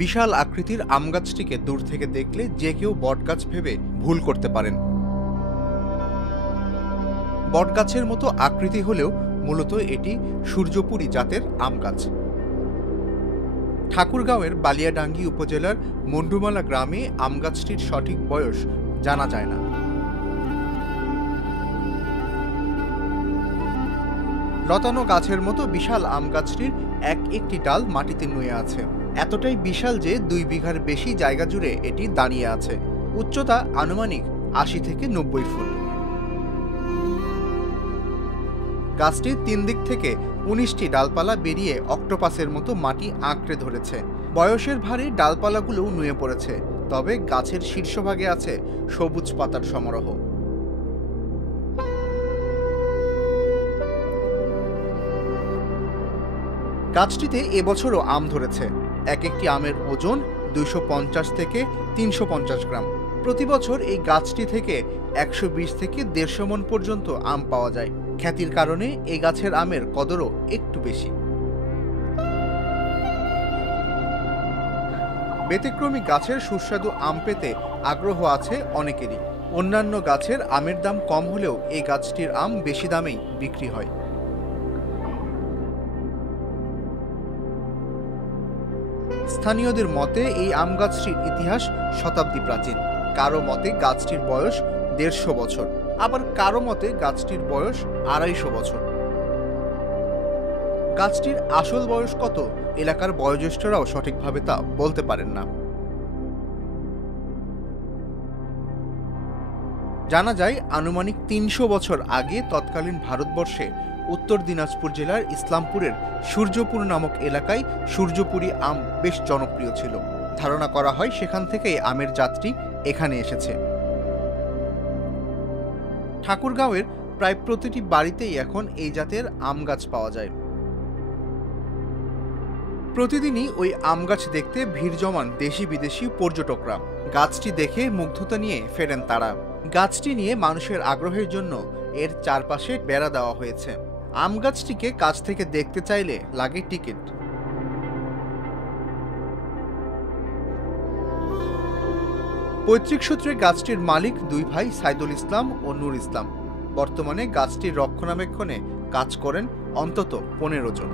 বিশাল আকৃতির আম গাছটিকে দূর থেকে দেখলে যে কেউ বটগাছ ভেবে ভুল করতে পারেন। বটগাছের মতো আকৃতি হলেও মূলত এটি সূর্যপুরী জাতের আম গাছ। ঠাকুরগাঁওয়ের বালিয়াডাঙ্গি উপজেলার মন্ডুমালা গ্রামে আম গাছটির সঠিক বয়স জানা যায় না। লতানো গাছের মতো বিশাল আম গাছটির একটি ডাল মাটিতে নুয়ে আছে। এতটাই বিশাল যে 2 বিঘার বেশি জায়গা জুড়ে এটি দাঁড়িয়ে আছে। উচ্চতা আনুমানিক 80 থেকে 90 ফুট। গাছটির 3 দিক থেকে 19টি ডালপালা বেরিয়ে অক্টোপাসের মতো মাটি আঁকড়ে ধরেছে। বয়সের ভারে ডালপালাগুলোও নুয়ে পড়েছে, তবে গাছের শীর্ষভাগে আছে সবুজ পাতার সমারোহ। গাছটিতে এবছরও আম ধরেছে। একটি আমের ওজন 250 থেকে 350 গ্রাম। প্রতি বছর এই গাছটি থেকে 120 থেকে 150 মণ পর্যন্ত আম পাওয়া যায়। খ্যাতির কারণে এই গাছের আমের কদরও একটু বেশি। ব্যতিক্রমী গাছের সুস্বাদু আম পেতে আগ্রহ আছে অনেকেরই। অন্যান্য গাছের আমের দাম কম হলেও এই গাছটির আম বেশি দামেই বিক্রি হয়। স্থানীয়দের মতে এই আম গাছটির ইতিহাস শতাব্দী প্রাচীন। কারো মতে গাছটির বয়স 150 বছর, আবার কারো মতে গাছটির বয়স 250 বছর। গাছটির আসল বয়স কত এলাকার বয়োজ্যেষ্ঠরাও সঠিকভাবে তা বলতে পারেন না। জানা যায় আনুমানিক 300 বছর আগে তৎকালীন ভারতবর্ষে উত্তর দিনাজপুর জেলার ইসলামপুরের সূর্যপুর নামক এলাকায় সূর্যপুরী আম বেশ জনপ্রিয় ছিল। ধারণা করা হয় সেখান থেকেই আমের জাতটি এখানে এসেছে। ঠাকুরগাঁওয়ের প্রায় প্রতিটি বাড়িতেই এখন এই জাতের আম গাছ পাওয়া যায়। প্রতিদিনই ওই আম গাছ দেখতে ভিড় জমান দেশি বিদেশি পর্যটকরা। গাছটি দেখে মুগ্ধতা নিয়ে ফেরেন তারা। গাছটি নিয়ে মানুষের আগ্রহের জন্য এর চারপাশে বেড়া দেওয়া হয়েছে। আম গাছটিকে কাছ থেকে দেখতে চাইলে লাগে টিকিট। পৈতৃক সূত্রে গাছটির মালিক 2 ভাই সাইদুল ইসলাম ও নূর ইসলাম। বর্তমানে গাছটির রক্ষণাবেক্ষণে কাজ করেন অন্তত 15 জন।